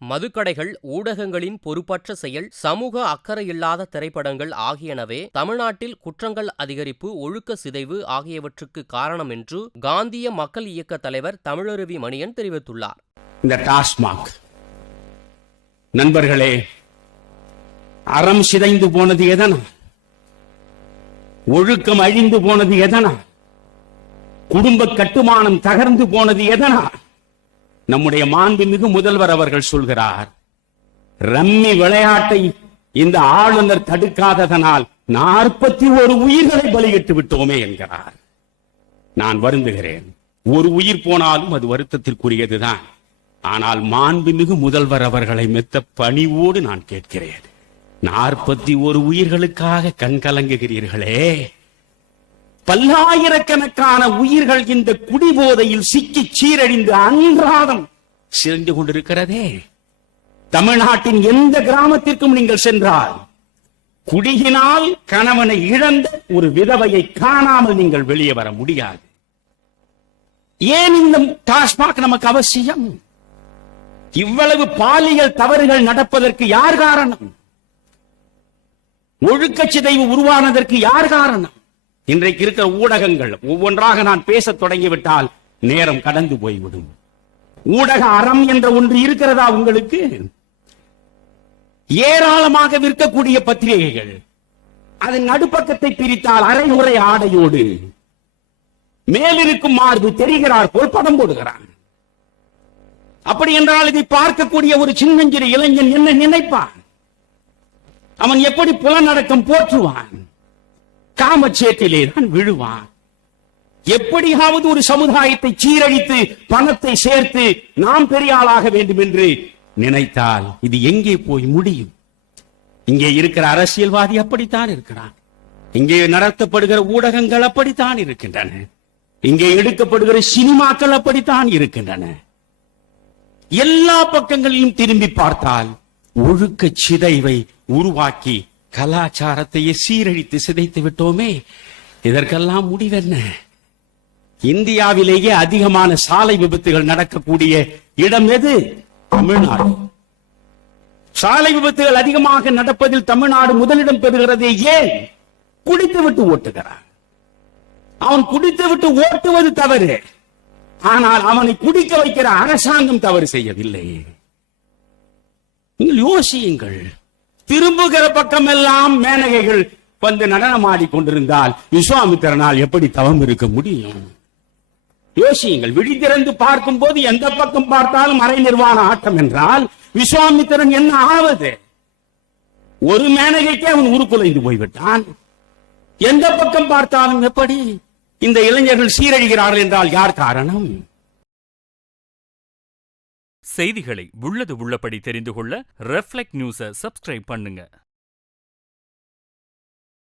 மதுக்கடைகள், ஊடகங்களின் பொறுப்பற்ற செயல், சமூக அக்கறையில்லாத திரைப்படங்கள் ஆகியனவே தமிழ்நாட்டில் குற்றங்கள் அதிகரிப்பு, ஒழுக்க சிதைவு ஆகியவற்றுக்கு காரணம் என்று காந்திய மக்கள் இயக்க தலைவர் தமிழருவி மணியன் தெரிவித்துள்ளார். இந்த டாஸ்மாக் நண்பர்களே, அறம் சிதைந்து போனது எதனால்? ஒழுக்கம் அழிந்து போனது எதனால்? குடும்ப கட்டுமானம் தகர்ந்து போனது எதனால்? நம்முடைய மாண்புமிகு முதல்வர் அவர்கள் சொல்கிறார், ரம்மி விளையாட்டை இந்த ஆளுநர் தடுக்காததனால் 41 உயிர்களை பலியிட்டு விட்டோமே என்கிறார். நான் வருந்துகிறேன். ஒரு உயிர் போனாலும் அது வருத்தத்திற்குரியதுதான். ஆனால் மாண்புமிகு முதல்வர் அவர்களை மெத்த பணிவோடு நான் கேட்கிறேன், 41 உயிர்களுக்காக கண்கலங்குகிறீர்களே, பல்லாயிரக்கணக்கான உயிர்கள் இந்த குடிபோதையில் சிக்கி சீரழிந்து அன்றாடம் சிறந்து கொண்டிருக்கிறதே. தமிழ்நாட்டின் எந்த கிராமத்திற்கும் நீங்கள் சென்றால் குடியினால் கணவனை இழந்த ஒரு விதவையை காணாமல் நீங்கள் வெளியே வர முடியாது. ஏன் இந்த டாஸ்மாக் நமக்கு அவசியம்? இவ்வளவு பாலியல் தவறுகள் நடப்பதற்கு யார் காரணம்? ஒழுக்க சிதைவு உருவானதற்கு யார் காரணம்? இன்றைக்கு இருக்கிற ஊடகங்கள் ஒவ்வொன்றாக நான் பேசத் தொடங்கிவிட்டால் நேரம் கடந்து போய்விடும். ஊடக அறம் என்ற ஒன்று இருக்கிறதா உங்களுக்கு? ஏராளமாக விற்கக்கூடிய பத்திரிகைகள், அதன் நடுப்பக்கத்தை பிரித்தால் அரைகுறை ஆடையோடு மேலிருக்கும் மார்பு தெரிகிறார் போல் படம் போடுகிறான். அப்படி என்றால் இதை பார்க்கக்கூடிய ஒரு சின்னஞ்சிறு இளைஞன் என்ன நினைப்பான்? அவன் எப்படி புலனடக்கம் போற்றுவான்? காமச்சேற்றிலே தான் விழுவான். எப்படியாவது ஒரு சமுதாயத்தை சீரழித்து பணத்தை சேர்த்து நாம் பெரிய ஆளாக வேண்டும் என்று நினைத்தால் இது எங்கே போய் முடியும்? இங்கே இருக்கிற அரசியல்வாதி அப்படித்தான் இருக்கிறான். இங்கே நடத்தப்படுகிற ஊடகங்கள் அப்படித்தான் இருக்கின்றன. இங்கே எடுக்கப்படுகிற சினிமாக்கள் அப்படித்தான் இருக்கின்றன. எல்லா பக்கங்களிலும் திரும்பி பார்த்தால் ஒழுக்க சிதைவை உருவாக்கி கலாச்சாரத்தையே சீரழித்து சிதைத்து விட்டோமே. இதற்கெல்லாம் முடிவென்ன? இந்தியாவிலேயே அதிகமான சாலை விபத்துகள் நடக்கக்கூடிய இடம் எது? தமிழ்நாடு. சாலை விபத்துகள் அதிகமாக நடப்பதில் தமிழ்நாடு முதலிடம் பெறுகிறது. ஏன்? குடித்து விட்டு ஓட்டுகிறார். அவன் குடித்து விட்டு ஓட்டுவது தவறு, ஆனால் அவனை குடிக்க வைக்கிற அரசாங்கம் தவறு செய்யவில்லை. நீங்கள் யோசியுங்கள். திரும்புகிற பக்கம் எல்லாம் மேனகைகள் வந்து நடனமாடி கொண்டிருந்தால் விஸ்வாமித்திரனால் எப்படி தவம் இருக்க முடியும்? யோசியுங்கள். விழித்திறந்து பார்க்கும் போது எந்த பக்கம் பார்த்தாலும் மறை நிர்வாண ஆட்டம் என்றால் விஸ்வாமித்திரன் என்ன ஆவது? ஒரு மேனகைக்கே அவன் உருக்குலைந்து போய்விட்டான். எந்த பக்கம் பார்த்தாலும் எப்படி இந்த இளைஞர்கள் சீரழிகிறார்கள் என்றால் யார் காரணம்? செய்திகளை உள்ளது உள்ளபடி தெரிந்து கொள்ள ரெஃப்ளெக்ட் நியூஸை சப்ஸ்கிரைப் பண்ணுங்க.